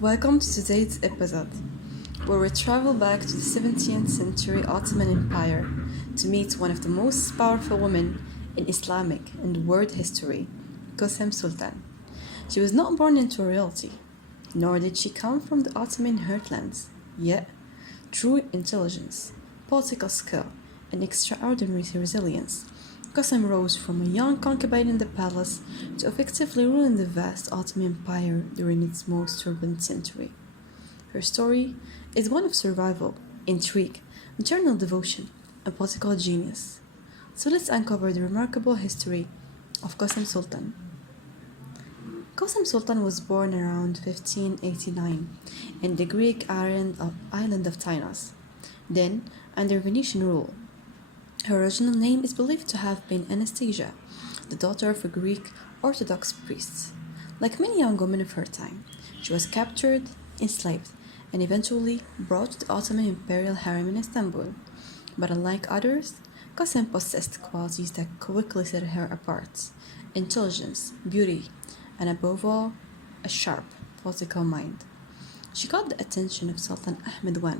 Welcome to today's episode, where we travel back to the 17th century Ottoman Empire to meet one of the most powerful women in Islamic and world history, Kosem Sultan. She was not born into royalty, nor did she come from the Ottoman heartlands, yet, through intelligence, political skill, and extraordinary resilience, Kosem rose from a young concubine in the palace to effectively ruling the vast Ottoman Empire during its most turbulent century. Her story is one of survival, intrigue, maternal devotion, and political genius. So let's uncover the remarkable history of Kosem Sultan. Kosem Sultan was born around 1589 in the Greek island of Tynos, then under Venetian rule. Her original name is believed to have been Anastasia, the daughter of a Greek Orthodox priest. Like many young women of her time, she was captured, enslaved, and eventually brought to the Ottoman imperial harem in Istanbul. But unlike others, Kosem possessed qualities that quickly set her apart: intelligence, beauty, and above all, a sharp political mind. She caught the attention of Sultan Ahmed I,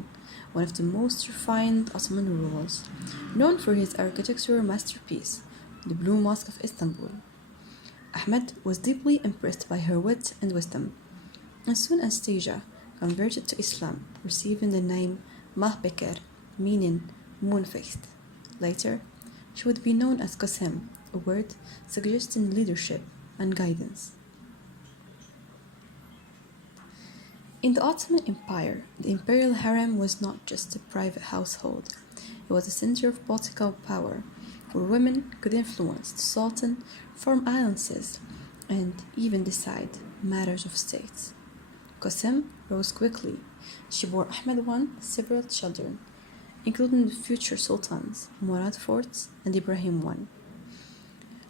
one of the most refined Ottoman rulers, known for his architectural masterpiece, the Blue Mosque of Istanbul. Ahmed was deeply impressed by her wit and wisdom, and soon Anastasia converted to Islam, receiving the name Mahbeker, meaning moon-faced. Later, she would be known as Kosem, a word suggesting leadership and guidance. In the Ottoman Empire, the imperial harem was not just a private household. It was a center of political power, where women could influence the Sultan, form alliances, and even decide matters of state. Kosem rose quickly. She bore Ahmed I several children, including the future sultans Murad IV and Ibrahim I.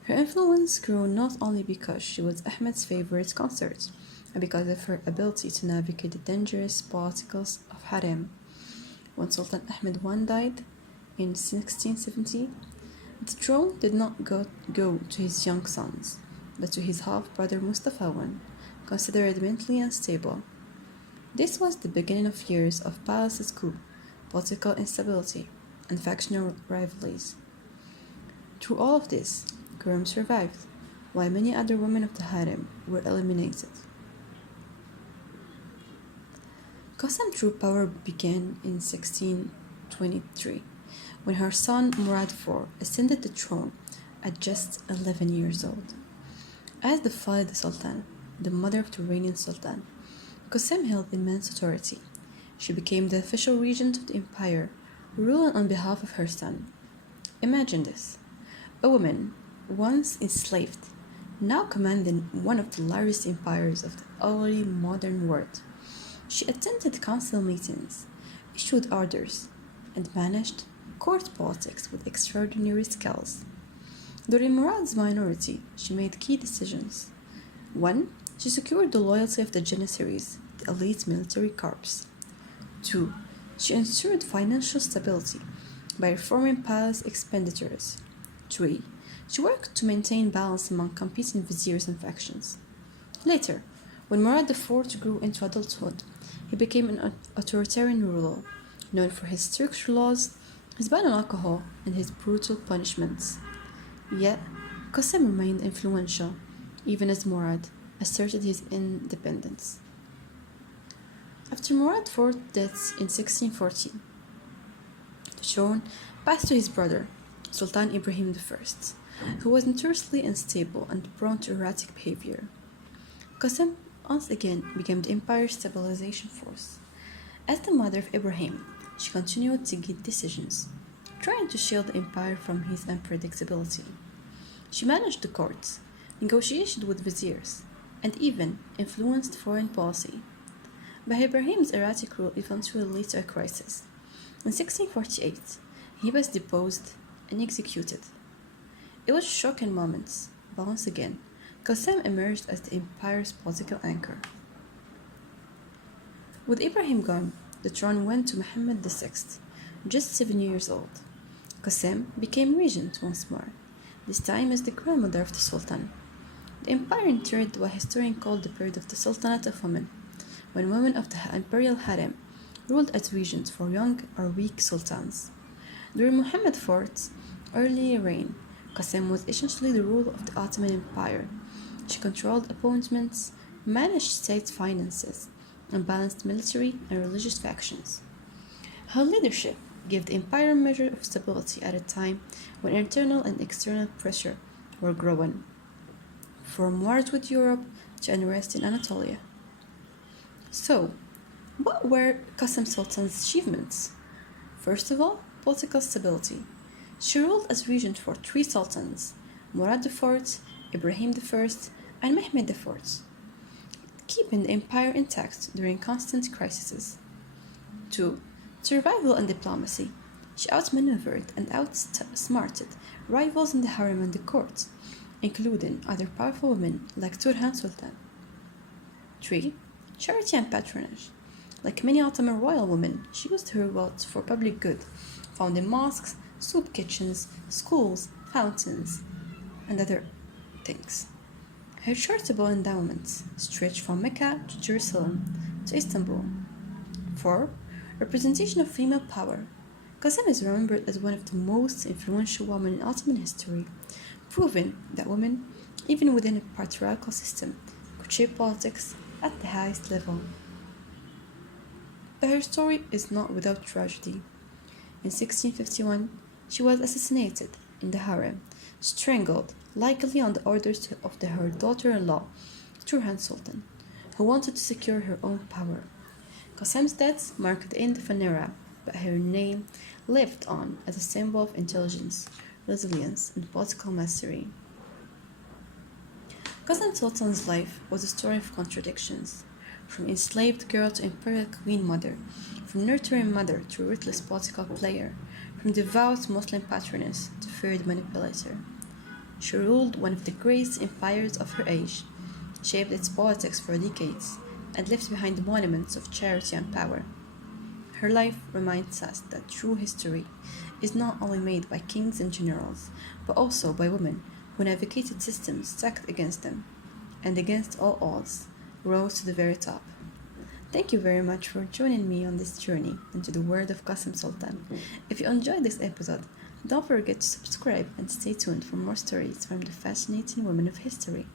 Her influence grew not only because she was Ahmed's favorite consort, and because of her ability to navigate the dangerous politicals of harem. When Sultan Ahmed I died in 1670, the throne did not go to his young sons, but to his half-brother Mustafa I, considered mentally unstable. This was the beginning of years of palace coup, political instability, and factional rivalries. Through all of this, Khurram survived, while many other women of the harem were eliminated. Kosem's true power began in 1623, when her son Murad IV ascended the throne at just 11 years old. As the Falid Sultan, the mother of the reigning Sultan, Kosem held immense authority. She became the official regent of the empire, ruling on behalf of her son. Imagine this: a woman, once enslaved, now commanding one of the largest empires of the early modern world. She attended council meetings, issued orders, and managed court politics with extraordinary skills. During Murad's minority, she made key decisions. 1. She secured the loyalty of the Janissaries, the elite military corps. 2. She ensured financial stability by reforming palace expenditures. 3. She worked to maintain balance among competing viziers and factions. Later, when Murad IV grew into adulthood, he became an authoritarian ruler, known for his strict laws, his ban on alcohol, and his brutal punishments. Yet, Kosem remained influential, even as Murad asserted his independence. After Murad IV's death in 1614, the throne passed to his brother, Sultan Ibrahim I, who was notoriously unstable and prone to erratic behavior. Kosem once again became the empire's stabilization force. As the mother of Ibrahim, she continued to guide decisions, trying to shield the empire from his unpredictability. She managed the courts, negotiated with viziers, and even influenced foreign policy. But Ibrahim's erratic rule eventually led to a crisis. In 1648, he was deposed and executed. It was a shocking moment, but once again, Kosem emerged as the empire's political anchor. With Ibrahim gone, the throne went to Muhammad VI, just 7 years old. Kosem became regent once more, this time as the grandmother of the Sultan. The empire entered what historians call the period of the Sultanate of Women, when women of the imperial harem ruled as regents for young or weak sultans. During Muhammad IV's early reign, Qasem was essentially the ruler of the Ottoman Empire. She controlled appointments, managed state finances, and balanced military and religious factions. Her leadership gave the empire a measure of stability at a time when internal and external pressure were growing, from wars with Europe to unrest in Anatolia. So, what were Qasem Sultan's achievements? First of all, political stability. She ruled as regent for three sultans, Murad IV, Ibrahim I, and Mehmed IV, keeping the empire intact during constant crises. 2. Survival and diplomacy. She outmaneuvered and outsmarted rivals in the harem and the court, including other powerful women like Sultan. 3. Charity and patronage. Like many Ottoman royal women, she used her wealth for public good, founding mosques, soup kitchens, schools, fountains, and other things. Her charitable endowments stretched from Mecca to Jerusalem to Istanbul. 4. Representation of female power. Qasem is remembered as one of the most influential women in Ottoman history, proving that women, even within a patriarchal system, could shape politics at the highest level. But her story is not without tragedy. In 1651, she was assassinated in the harem, strangled, likely on the orders of her daughter-in-law, Sultan, who wanted to secure her own power. Qasem's death marked the end of an era, but her name lived on as a symbol of intelligence, resilience, and political mastery. Qasem Sultan's life was a story of contradictions, from enslaved girl to imperial queen mother, from nurturing mother to ruthless political player, from devout Muslim patroness to feared manipulator. She ruled one of the greatest empires of her age, shaped its politics for decades, and left behind monuments of charity and power. Her life reminds us that true history is not only made by kings and generals, but also by women who navigated systems stacked against them, and against all odds, rose to the very top. Thank you very much for joining me on this journey into the world of Qasem Sultan. If you enjoyed this episode, don't forget to subscribe and stay tuned for more stories from the fascinating women of history.